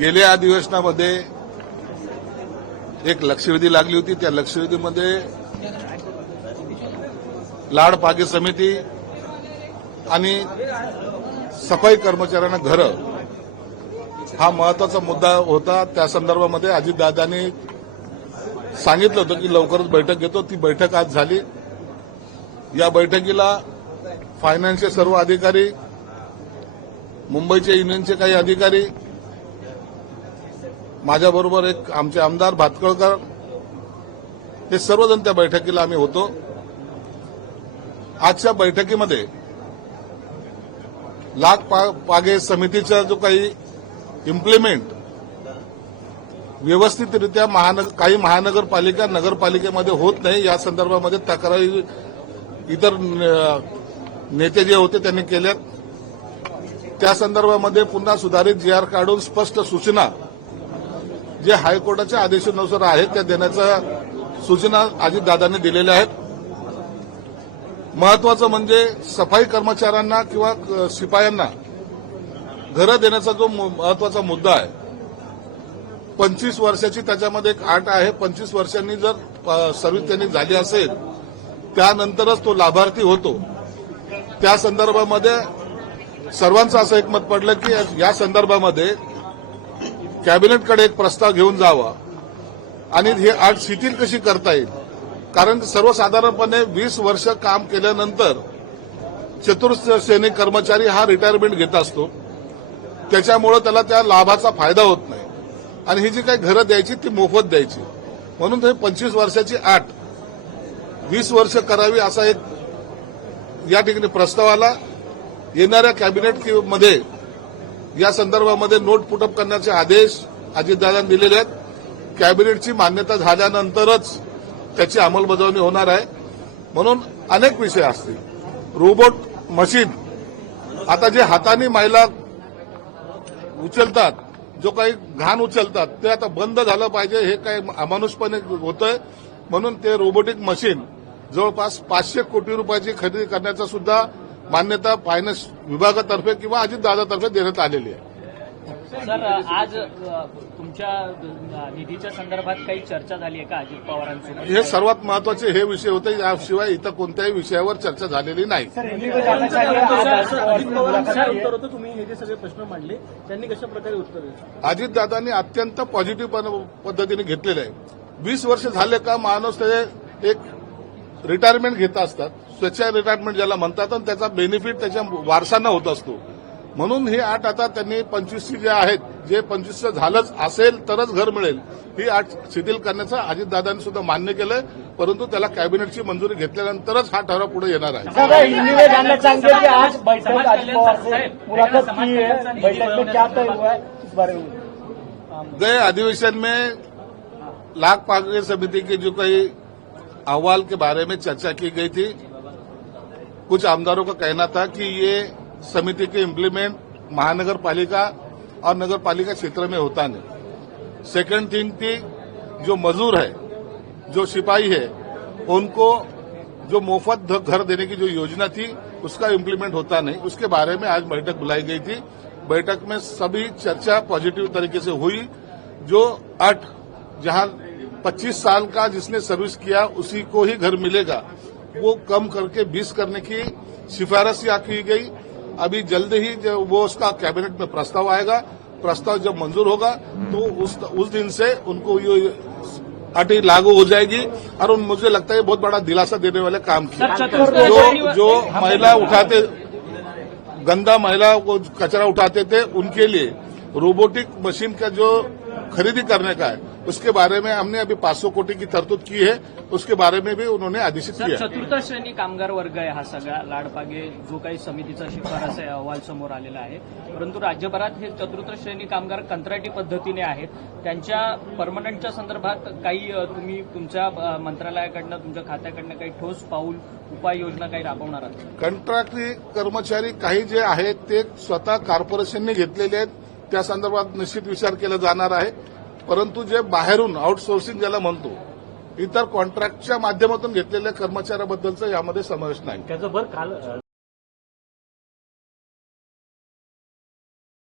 गेल्या अधिवेशनामध्ये एक लक्षवेधी लागली होती. त्या लक्षवेधीमध्ये लाड पागे समिती आणि सफाई कर्मचाऱ्यांना घरं. हा महत्त्वाचा मुद्दा होता. त्या संदर्भामध्ये अजितदादांनी सांगितलं होतं की लवकरच बैठक घेतो. ती बैठक आज झाली. या बैठकीला फायनान्सचे सर्व अधिकारी मुंबईचे युनियनचे काही अधिकारी माझ्याबरोबर एक आमचे आमदार भातकळकर हे सर्वजण त्या बैठकीला आम्ही होतो. आजच्या बैठकीमध्ये लाख पा- पागे समितीचा जो काही इम्प्लिमेंट व्यवस्थितरित्या महानगर काही महानगरपालिका नगरपालिकेमध्ये होत नाही या संदर्भामध्ये तक्रारी इतर नेते जे होते त्यांनी केल्यात. त्या संदर्भामध्ये पुन्हा सुधारित जी आर काढून स्पष्ट सूचना जे हायकोर्टाच्या आदेशानुसार आहेत त्या देण्याच्या सूचना अजितदादांनी दिलेल्या आहेत. महत्वाचं म्हणजे सफाई कर्मचाऱ्यांना किंवा शिपायांना घरं देण्याचा जो महत्त्वाचा मुद्दा आहे. पंचवीस वर्षाची त्याच्यामध्ये एक आट आहे. पंचवीस वर्षांनी जर सर्व्हिस त्यांनी झाली असेल त्यानंतरच तो लाभार्थी होतो. त्या संदर्भामध्ये सर्वांचं असं एकमत पडलं की या संदर्भामध्ये कॅबिनेटकडे एक प्रस्ताव घेऊन जावा. आणि हे आठ शिथिल कशी करता येईल? कारण सर्वसाधारणपणे वीस वर्ष काम केल्यानंतर चतुर्थ कर्मचारी हा रिटायरमेंट घेत असतो. त्याच्यामुळं त्याला त्या लाभाचा फायदा होत नाही. आणि ही जी काही घरं द्यायची ती मोफत द्यायची. म्हणून हे पंचवीस वर्षाची आठ वीस वर्ष करावी असा एक या ठिकाणी प्रस्ताव आला. येणाऱ्या कॅबिनेटमध्ये या संदर्भामध्ये नोट पुटअप करण्याचे आदेश अजितदादांनी दिलेले आहेत. कॅबिनेटची मान्यता झाल्यानंतरच त्याची अंमलबजावणी होणार आहे. म्हणून अनेक विषय असतील. Robot machine. आता जे हाताने महिला उचलतात जो काही घाण उचलतात ते आता बंद झालं पाहिजे हे काही अमानुषपणे होतंय. म्हणून ते रोबोटिक मशीन जवळपास पाचशे कोटी रुपयाची खरेदी करण्याचा सुद्धा मान्यता फायनान्स विभागातर्फे किंवा अजितदादातर्फे देण्यात आलेली आहे. सर आज तुमच्या निधीच्या संदर्भात काही चर्चा झाली आहे का अजित पवारांसोबत? हे सर्वात महत्त्वाचे हे विषय होते याशिवाय इतर कोणत्याही विषयावर चर्चा झालेली नाही. उत्तर होतं तुम्ही हे जे सगळे प्रश्न मांडले त्यांनी कशा प्रकारे उत्तर दिलं? अजितदादांनी अत्यंत पॉझिटिव्ह पद्धतीने घेतलेले आहे. वीस वर्ष झाले का माणूस ते एक रिटायरमेंट घेत असतात. स्वच्छ रिटायरमेंट ज्याला म्हणतात आणि त्याचा बेनिफिट त्याच्या वारसांना होत असतो. म्हणून ही आठ आता त्यांनी पंचवीसची जे आहेत जे पंचवीस झालंच असेल तरच घर मिळेल. ही आठ शिथिल करण्याचं अजितदादांनी सुद्धा मान्य केलंय परंतु त्याला कॅबिनेटची मंजुरी घेतल्यानंतरच हा ठराव पुढे येणार आहे. गए अधिवेशन में लाख पागे समिति के जो कई अहवाल के बारे में चर्चा की गई थी कुछ आमदारों का कहना था कि ये समिति के इम्प्लीमेंट महानगर पालिका और नगर पालिका क्षेत्र में होता नहीं। सेकंड थिंग थी जो मजदूर है, जो सिपाही है, उनको जो मुफ़्त घर देने की जो योजना थी, उसका इम्प्लीमेंट होता नहीं। उसके बारे में आज बैठक बुलाई गई थी। बैठक में सभी चर्चा पॉजिटिव तरीके से हुई। जो आठ, जहाँ 25 साल का जिसने सर्विस किया, उसी को ही घर मिलेगा। वो कम करके 20 करने की सिफारिश यहाँ की गई। अभी जल्द ही जब वो उसका कैबिनेट में प्रस्ताव आएगा। प्रस्ताव जब मंजूर होगा तो उस उस दिन से उनको ये अटी लागू हो जाएगी और उन- मुझे लगता है बहुत बड़ा दिलासा देने वाले काम किया जो जो महिला उठाते गंदा महिला को कचरा उठाते थे उनके लिए रोबोटिक मशीन का जो खरीदी करने का है उसके बारे में हमने अभी 500 कोटी की तरतूद की है उसके बारे में भी उन्होंने आदेशित किया चतुर्थ श्रेणी कामगार वर्ग आहे हा सगळा लाडपागे जो काही समितीचा शिफारस अहवाल समोर आलेला आहे. परंतु राज्यभरात हे चतुर्थ श्रेणी कामगार कंत्राटी पद्धतीने आहेत. त्यांच्या परमनंटच्या संदर्भात काही तुम्ही तुमच्या मंत्रालयाकडनं तुमच्या खात्याकडनं काही ठोस पाऊल उपाययोजना काही राबवणार आहात? कंत्राटी कर्मचारी काही जे आहेत ते स्वतः कॉर्पोरेशनने घेतलेले आहेत. त्या संदर्भात निश्चित विचार केला जाणार आहे. परंतु जे बाहेरून आउटसोर्सिंग ज्याला म्हणतो इतर कॉन्ट्रॅक्टच्या माध्यमातून घेतलेल्या कर्मचाऱ्याबद्दलचा यामध्ये समावेश नाही. त्याचं भर काल